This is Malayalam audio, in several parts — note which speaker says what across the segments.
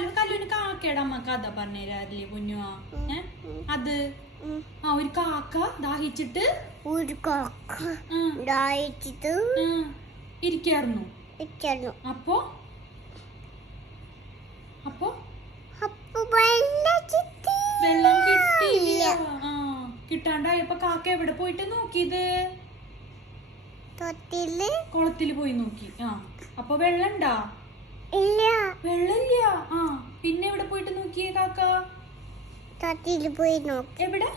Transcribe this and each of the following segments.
Speaker 1: കല്ലു കല്ലുവിന് കാക്കയുടെ അമ്മ കഥ പറഞ്ഞുതരാറില്ലേ കുഞ്ഞു ഏ? അത്? ആ ഒരു കാക്ക ദാഹിച്ചിട്ട്?
Speaker 2: ഒരു കാക്ക
Speaker 1: ദാഹിച്ചിട്ട് ഇരിക്കായിരുന്നു. അപ്പോ? അപ്പോ?
Speaker 2: അപ്പൊ വെള്ളച്ചിട്ട്
Speaker 1: വെള്ളം കിട്ടിയില്ല. ആ കിട്ടാണ്ടായപ്പോ കാക്ക എവിടെ പോയിട്ട് നോക്കിയത്? കുളത്തിൽ പോയി നോക്കി. ആ അപ്പൊ വെള്ളണ്ടാ
Speaker 2: ഇല്ല.
Speaker 1: പിന്നെ എവിടെ പോയിട്ട് നോക്കിയേ കാക്ക?
Speaker 2: തൊട്ടിൽ പോയി നോക്കി.
Speaker 1: എവിടെ?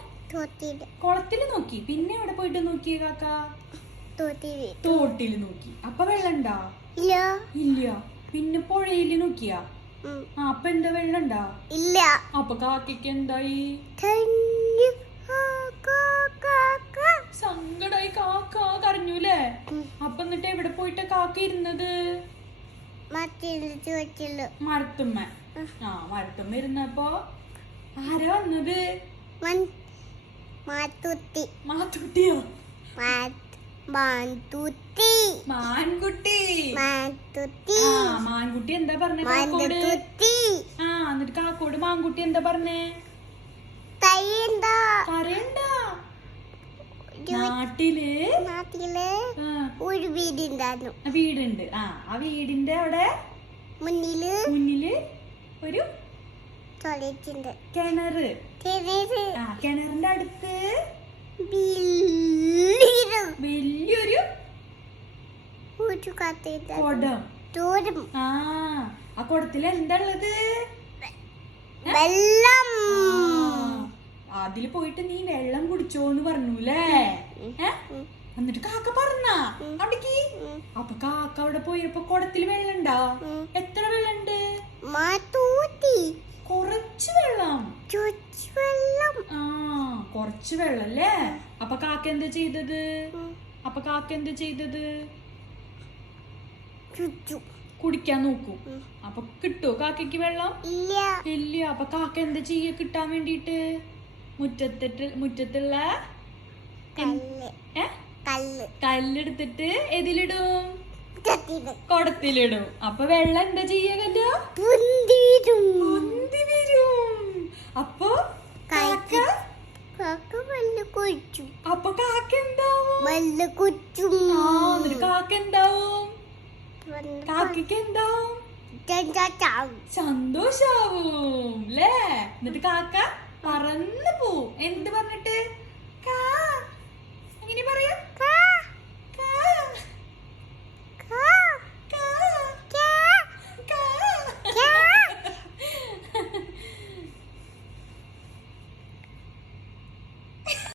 Speaker 1: കുളത്തിൽ നോക്കി. പിന്നെ എവിടെ പോയിട്ട് നോക്കിയേ കാക്ക?
Speaker 2: തോട്ടിൽ
Speaker 1: തോട്ടിൽ നോക്കി. അപ്പൊ വെള്ളം
Speaker 2: ഇല്ല.
Speaker 1: ഇല്ല. പിന്നെ പുഴയിൽ നോക്കിയാ? ആ അപ്പൊ എന്താ വെള്ളം ഉണ്ടാ
Speaker 2: ഇല്ല.
Speaker 1: അപ്പൊ കാക്കയ്ക്ക് എന്തായി? സങ്കടായി കാക്ക കരഞ്ഞൂലേ അപ്പൊ എന്നിട്ട് എവിടെ പോയിട്ട് കാക്ക ഇരുന്നത്? മരത്തുമ്മ. ആ മരത്തുമ്മ ഇരുന്നപ്പോ ആരാ വന്നത്? മാത്തുട്ടിയോ? മാൻകുട്ടി. മാൻകുട്ടി എന്താ പറഞ്ഞേ
Speaker 2: മാന്തുത്തി
Speaker 1: ആ എന്നിട്ട് കാക്കോട് മാൻകുട്ടി എന്താ പറഞ്ഞേ?
Speaker 2: തയ്യന്താ
Speaker 1: കരയണ്ട? നാട്ടിൽ
Speaker 2: ഒരു വീടുണ്ടായിരുന്നു.
Speaker 1: വീടുണ്ട്. ആ ആ വീടിന്റെ അവിടെ
Speaker 2: മുന്നിൽ
Speaker 1: മുന്നിൽ ഒരു കിണറ്. ആ കിണറിന്റെ അടുത്ത്
Speaker 2: വലിയൊരു
Speaker 1: കുടം. ആ ആ കുടത്തിൽ എന്താ ഉള്ളത്?
Speaker 2: വെള്ളം.
Speaker 1: ആ, അതിൽ പോയിട്ട് നീ വെള്ളം കുടിച്ചോന്ന് പറഞ്ഞൂലേ? ഏ? എന്നിട്ട് കാക്ക പറഞ്ഞ? അവിടേക്ക്. അപ്പൊ കാക്ക അവിടെ പോയപ്പോ കുടത്തിൽ വെള്ളം ഉണ്ടാ? എത്ര വെള്ളം ഉണ്ട്
Speaker 2: മാത്തൂത്തി
Speaker 1: കുറച്ച് വെള്ളം.
Speaker 2: വെള്ളം.
Speaker 1: ആ കുറച്ച് വെള്ളം അല്ലേ അപ്പൊ കാക്ക എന്താ ചെയ്തത്. അപ്പൊ കാക്ക എന്താ ചെയ്തത്? കുടിക്കാൻ നോക്കൂ. അപ്പൊ കിട്ടുമോ കാക്കയ്ക്ക് വെള്ളം?
Speaker 2: ഇല്ല.
Speaker 1: അപ്പൊ കാക്ക എന്താ ചെയ്യ കിട്ടാൻ വേണ്ടിട്ട് മുറ്റത്തിട്ട് മുറ്റത്തുള്ള കല്ലെടുത്തിട്ട് എതിലിടും കൊടത്തിലിടും. അപ്പൊ വെള്ളം എന്താ ചെയ്യ കല്ലോ
Speaker 2: പുന്തിരും
Speaker 1: പൊന്തി വരും. അപ്പൊ അപ്പൊ കാക്ക എന്താവും? കാക്ക എന്താവും? കാക്കയ്ക്ക് എന്താവും? സന്തോഷാവും അല്ലേ എന്നിട്ട് കാക്ക പറന്നു